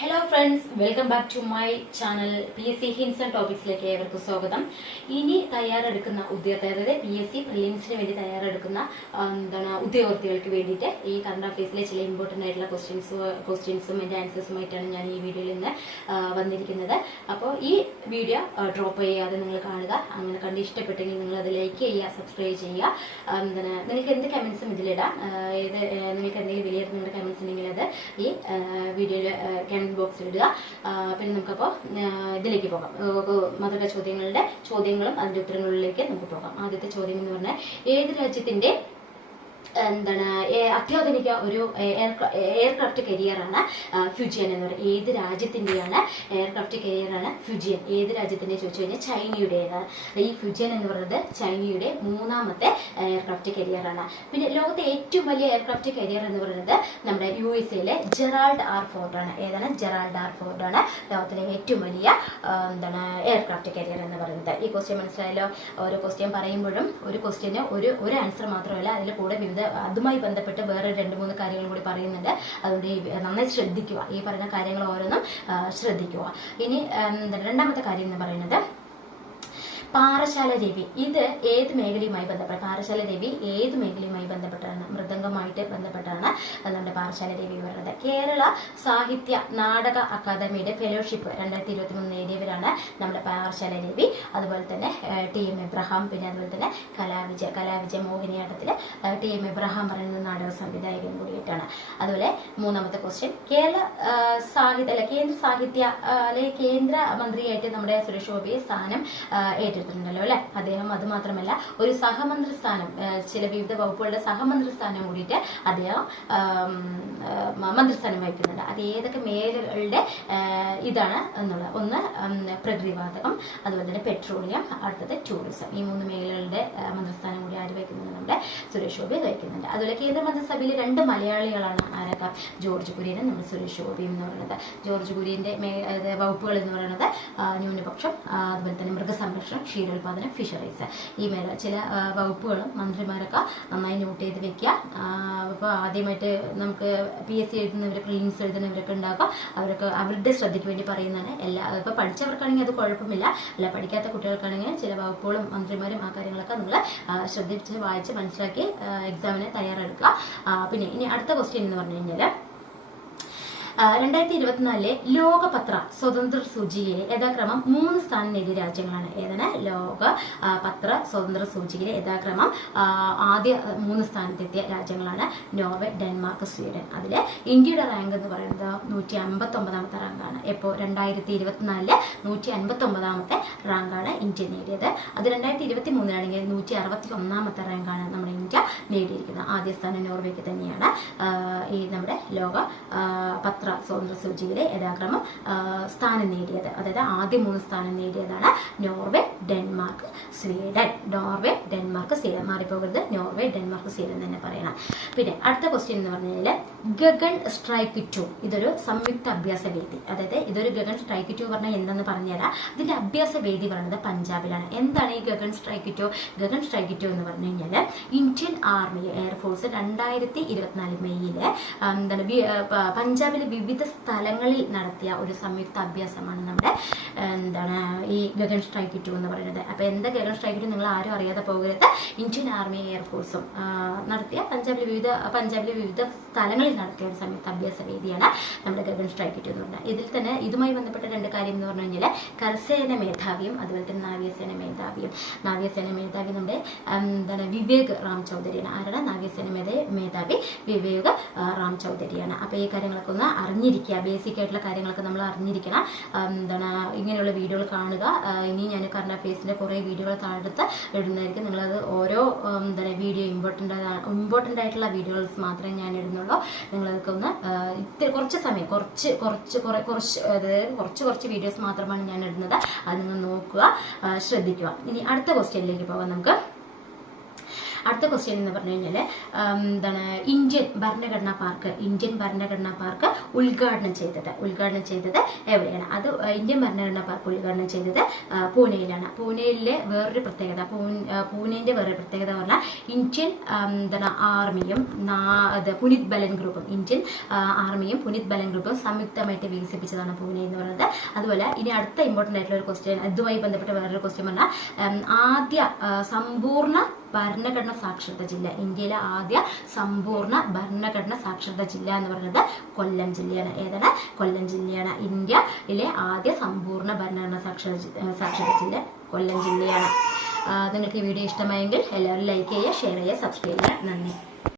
Hello friends, welcome back to my channel. PSC hints and ടോപ്പിക്സിലേക്ക് ഏവർക്കും സ്വാഗതം. ഇനി തയ്യാറെടുക്കുന്ന അതായത് PSC പ്രിലിംസിന് വേണ്ടി തയ്യാറെടുക്കുന്ന ഉദ്യോഗാർത്ഥികൾക്ക് വേണ്ടിയിട്ട് ഈ കറണ്ട് അഫയേഴ്സിലെ ചില ഇമ്പോർട്ടൻ്റ് ആയിട്ടുള്ള ക്വസ്റ്റ്യൻസും എൻ്റെ ആൻസേഴ്സുമായിട്ടാണ് ഞാൻ ഈ വീഡിയോയിൽ നിന്ന് വന്നിരിക്കുന്നത്. അപ്പോൾ ഈ വീഡിയോ ഡ്രോപ്പ് ചെയ്യാതെ നിങ്ങൾ കാണുക. അങ്ങനെ കണ്ട് ഇഷ്ടപ്പെട്ടെങ്കിൽ നിങ്ങൾ അത് ലൈക്ക് ചെയ്യുക, സബ്സ്ക്രൈബ് ചെയ്യുക. നിങ്ങൾക്ക് എന്ത് കമൻസും ഇതിലിടാം. നിങ്ങൾക്ക് എന്തെങ്കിലും വലിയ നിങ്ങളുടെ കമൻസ് ഉണ്ടെങ്കിൽ അത് ഈ വീഡിയോയിൽ ബോക്സിൽ ഇടുക. പിന്നെ നമുക്കപ്പോൾ ഇതിലേക്ക് പോകാം. മധുര ചോദ്യങ്ങളും അതിന്റെ ഉത്തരങ്ങളിലേക്ക് നമുക്ക് പോകാം. ആദ്യത്തെ ചോദ്യം എന്ന് പറഞ്ഞാൽ ഏത് രാജ്യത്തിന്റെ അത്യാധുനിക ഒരു എയർക്രാഫ്റ്റ് കരിയറാണ് ഫ്യൂജിയൻ എന്ന് പറയുന്നത്? ഏത് രാജ്യത്തിന്റെയാണ് എയർക്രാഫ്റ്റ് കരിയറാണ് ഫ്യൂജിയൻ? ഏത് രാജ്യത്തിന്റെ ചോദിച്ചു കഴിഞ്ഞാൽ ചൈനയുടേതാണ്. ഈ ഫ്യൂജിയൻ എന്ന് പറയുന്നത് ചൈനയുടെ മൂന്നാമത്തെ എയർക്രാഫ്റ്റ് കരിയറാണ്. പിന്നെ ലോകത്തെ ഏറ്റവും വലിയ എയർക്രാഫ്റ്റ് കരിയർ എന്ന് പറയുന്നത് നമ്മുടെ USA ജെറാൾഡ് ആർ ഫോർഡ് ആണ്. ഏതാണ്? ജെറാൾഡ് ആർ ഫോർഡ് ആണ് ലോകത്തിലെ ഏറ്റവും വലിയ എയർക്രാഫ്റ്റ് കരിയർ എന്ന് പറയുന്നത്. ഈ ക്വസ്റ്റ്യൻ മനസ്സിലായല്ലോ. ഓരോ ക്വസ്റ്റ്യൻ പറയുമ്പോഴും ഒരു ക്വസ്റ്റ്യന് ഒരു ആൻസർ മാത്രമല്ല, അതിൽ കൂടെ വിവിധ അതുമായി ബന്ധപ്പെട്ട് വേറെ 2-3 കാര്യങ്ങൾ കൂടി പറയുന്നുണ്ട്. അതുകൊണ്ട് നന്നായി ശ്രദ്ധിക്കുക. ഈ പറയുന്ന കാര്യങ്ങൾ ഓരോന്നും ശ്രദ്ധിക്കുക. ഇനി രണ്ടാമത്തെ കാര്യം എന്ന് പറയുന്നത് പാറശാല രവി. ഇത് ഏത് മേഖലയുമായി ബന്ധപ്പെട്ട? പാറശാല രവി ഏത് മേഖലയുമായി ബന്ധപ്പെട്ടാണ്? മൃദംഗമായിട്ട് ബന്ധപ്പെട്ടാണ് നമ്മുടെ പാറശാല രവി പറയുന്നത്. കേരള സാഹിത്യ നാടക അക്കാദമിയുടെ ഫെലോഷിപ്പ് 2023 നേടിയവരാണ് നമ്മുടെ പാറശാല രവി. അതുപോലെ തന്നെ TM എബ്രഹാം. പിന്നെ അതുപോലെ തന്നെ കലാവിജയ മോഹിനിയാട്ടത്തില് TM എബ്രഹാം പറയുന്നത് നാടക സംവിധായകൻ കൂടിയിട്ടാണ്. അതുപോലെ മൂന്നാമത്തെ ക്വസ്റ്റ്യൻ, കേന്ദ്ര സാഹിത്യ കേന്ദ്ര മന്ത്രിയായിട്ട് നമ്മുടെ സുരേഷ് ഗോപിയെ സ്ഥാനം ണ്ടല്ലോ അല്ലെ. അദ്ദേഹം അത് മാത്രമല്ല ഒരു സഹമന്ത്രി സ്ഥാനം, ചില വിവിധ വകുപ്പുകളുടെ സഹമന്ത്രി സ്ഥാനം കൂടിയിട്ട് അദ്ദേഹം മന്ത്രിസ്ഥാനം വഹിക്കുന്നുണ്ട്. അത് ഏതൊക്കെ മേഖലകളുടെ ഇതാണ് എന്നുള്ളത്? ഒന്ന് പ്രകൃതിവാതകം, അതുപോലെ തന്നെ പെട്രോളിയം, അടുത്തത് ടൂറിസം. ഈ 3 മേഖലകളുടെ മന്ത്രിസ്ഥാനം കൂടി ആര് വഹിക്കുന്നുണ്ട്? നമ്മുടെ സുരേഷ് ഗോപി വഹിക്കുന്നുണ്ട്. അതുപോലെ കേന്ദ്രമന്ത്രിസഭയിൽ 2 മലയാളികളാണ്. ആരൊക്കെ? ജോർജ് കുര്യനും നമ്മുടെ സുരേഷ് ഗോപിയും എന്ന് പറയുന്നത്. ജോർജ് കുര്യന്റെ വകുപ്പുകൾ എന്ന് പറയുന്നത് ന്യൂനപക്ഷം, അതുപോലെ തന്നെ മൃഗസംരക്ഷണം, ക്ഷീരോത്പാദനം, ഫിഷറീസ്. ഈ മേഖല ചില വകുപ്പുകളും മന്ത്രിമാരൊക്കെ നന്നായി നോട്ട് ചെയ്ത് വെക്കുക. അപ്പോൾ ആദ്യമായിട്ട് നമുക്ക് PSC എഴുതുന്നവർ, പ്രിലിംസ് എഴുതുന്നവരൊക്കെ ഉണ്ടാകും. അവരൊക്കെ അവരുടെ ശ്രദ്ധയ്ക്ക് വേണ്ടി പറയുന്നതാണ്. ഇപ്പോൾ പഠിച്ചവർക്കാണെങ്കിൽ അത് കുഴപ്പമില്ല. അല്ല, പഠിക്കാത്ത കുട്ടികൾക്കാണെങ്കിൽ ചില വകുപ്പുകളും മന്ത്രിമാരും ആ കാര്യങ്ങളൊക്കെ നിങ്ങൾ ശ്രദ്ധിച്ച് വായിച്ച് മനസ്സിലാക്കി എക്സാമിന് തയ്യാറെടുക്കുക. പിന്നെ ഇനി അടുത്ത ക്വസ്റ്റ്യൻ എന്ന് പറഞ്ഞു കഴിഞ്ഞാൽ 2024 ലോകപത്ര സ്വതന്ത്ര സൂചികയിലെ യഥാക്രമം 3 സ്ഥാനം നേടിയ രാജ്യങ്ങളാണ്. ഏതാണ്? ലോക പത്ര സ്വതന്ത്ര സൂചികയിലെ യഥാക്രമം ആദ്യ 3 സ്ഥാനത്തെത്തിയ രാജ്യങ്ങളാണ് നോർവേ, ഡെൻമാർക്ക്, സ്വീഡൻ. അതില് ഇന്ത്യയുടെ റാങ്ക് എന്ന് പറയുന്നത് 159ാമത്തെ റാങ്കാണ്. ഇപ്പോൾ 2024 159ാമത്തെ റാങ്കാണ് ഇന്ത്യ നേടിയത്. അത് 2023 161ാമത്തെ റാങ്കാണ് നമ്മുടെ ഇന്ത്യ നേടിയിരിക്കുന്നത്. ആദ്യ സ്ഥാനം നോർവേക്ക് തന്നെയാണ്. ഈ നമ്മുടെ ലോക പത്ര സ്വതന്ത്ര സൂചികയിലെ യഥാക്രമം സ്ഥാനം നേടിയത്, അതായത് ആദ്യ 3 സ്ഥാനം നേടിയതാണ് Norway, Denmark, Sweden. Norway, Denmark, Sweden. മാറിപ്പോകരുത്. നോർവേ, ഡെൻമാർക്ക്, സ്വീഡൻ തന്നെ പറയണം. പിന്നെ അടുത്ത ക്വസ്റ്റ്യൻ എന്ന് പറഞ്ഞു കഴിഞ്ഞാൽ ഗഗൻ സ്ട്രൈക്ക് 2. ഇതൊരു സംയുക്ത അഭ്യാസ വേദി. അതായത് ഇതൊരു ഗഗൻ സ്ട്രൈക്ക് 2 പറഞ്ഞാൽ എന്താന്ന് പറഞ്ഞുതരാം. ഇതിന്റെ അഭ്യാസ വേദി പറയുന്നത് പഞ്ചാബിലാണ്. എന്താണ് ഈ ഗഗൻ സ്ട്രൈക്ക് 2? ഗഗൻ സ്ട്രൈക്ക് 2 എന്ന് പറഞ്ഞു കഴിഞ്ഞാൽ ഇന്ത്യൻ ആർമി എയർഫോഴ്സ് 2024 മെയ്യില് പഞ്ചാബിലെ വിവിധ സ്ഥലങ്ങളിൽ നടത്തിയ ഒരു സംയുക്ത അഭ്യാസമാണ് നമ്മുടെ ഈ ഗഗൻ സ്ട്രൈക്ക് 2 എന്ന് പറയുന്നത്. അപ്പൊ എന്താ ഗഗൻ സ്ട്രൈക്ക് 2 നിങ്ങൾ ആരും അറിയാതെ പോകരുത്. ഇന്ത്യൻ ആർമി എയർഫോഴ്സും നടത്തിയ പഞ്ചാബിലെ വിവിധ സ്ഥലങ്ങളിൽ നടത്തിയ ഒരു സംയുക്ത അഭ്യാസ വേദിയാണ് നമ്മുടെ ഗഗൻ സ്ട്രൈക്ക് 2 എന്ന് പറയുന്നത്. ഇതിൽ തന്നെ ഇതുമായി ബന്ധപ്പെട്ട 2 കാര്യം എന്ന് പറഞ്ഞു കഴിഞ്ഞാൽ കരസേന മേധാവിയും അതുപോലെ തന്നെ നാവികസേന മേധാവിയും. നാവികസേന മേധാവി നമ്മുടെ വിവേക് റാം ചൗധരിയാണ്. ആരാണ്? നാവികസേന മേധാവി വിവേക് റാം ചൗധരിയാണ്. അപ്പൊ ഈ കാര്യങ്ങളൊക്കെ ഒന്ന് അറിഞ്ഞിരിക്കുക. ബേസിക് ആയിട്ടുള്ള കാര്യങ്ങളൊക്കെ നമ്മൾ അറിഞ്ഞിരിക്കണം. ഇങ്ങനെയുള്ള വീഡിയോകൾ കാണുക. ഇനി ഞാൻ കറണ്ട് അഫയേഴ്സിന്റെ കുറേ വീഡിയോകൾ താഴത്ത് ഇടുന്നതായിരിക്കും. നിങ്ങളത് ഓരോ വീഡിയോ ഇമ്പോർട്ടൻ്റ് ആയിട്ടുള്ള വീഡിയോസ് മാത്രമേ ഞാൻ ഇടുന്നുള്ളൂ. നിങ്ങളതൊക്കെ ഒന്ന് കുറച്ച് സമയം കുറച്ച് വീഡിയോസ് മാത്രമാണ് ഞാൻ ഇടുന്നത്. അത് നിങ്ങൾ നോക്കുക, ശ്രദ്ധിക്കുക. ഇനി അടുത്ത ക്വസ്റ്റ്യനിലേക്ക് പോകാം നമുക്ക്. അടുത്ത ക്വസ്റ്റ്യൻ എന്ന് പറഞ്ഞു കഴിഞ്ഞാൽ എന്താണ് ഇന്ത്യൻ ഭരണഘടനാ പാർക്ക് ഉദ്ഘാടനം ചെയ്തത് എവിടെയാണ്? അത് ഇന്ത്യൻ ഭരണഘടനാ പാർക്ക് ഉദ്ഘാടനം ചെയ്തത് പൂനെയിലാണ്. പൂനെയിലെ വേറൊരു പ്രത്യേകത പൂനെന്റെ വേറൊരു പ്രത്യേകത പറഞ്ഞാൽ ഇന്ത്യൻ എന്താണ് ആർമിയും പുനിത് ബലൻ ഗ്രൂപ്പും സംയുക്തമായിട്ട് വികസിപ്പിച്ചതാണ് പൂനെ എന്ന് പറയുന്നത്. അതുപോലെ ഇനി അടുത്ത ഇമ്പോർട്ടന്റ് ആയിട്ടുള്ള ഒരു ക്വസ്റ്റ്യൻ, ഇതുമായി ബന്ധപ്പെട്ട വേറൊരു ക്വസ്റ്റ്യൻ പറഞ്ഞാൽ ആദ്യ സമ്പൂർണ്ണ ഭരണഘടന സാക്ഷരത ജില്ല, ഇന്ത്യയിലെ ആദ്യ സമ്പൂർണ്ണ ഭരണഘടന സാക്ഷരത ജില്ല എന്ന് പറയുന്നത് കൊല്ലം ജില്ലയാണ്. ഏതാണ്? കൊല്ലം ജില്ലയാണ്. ഇന്ത്യയിലെ ആദ്യ സമ്പൂർണ്ണ ഭരണഘടന സാക്ഷരത ജില്ല കൊല്ലം ജില്ലയാണ്. നിങ്ങൾക്ക് ഈ വീഡിയോ ഇഷ്ടമായെങ്കിൽ എല്ലാവരും ലൈക്ക് ചെയ്യുക, ഷെയർ ചെയ്യുക, സബ്സ്ക്രൈബ് ചെയ്യുക. നന്ദി.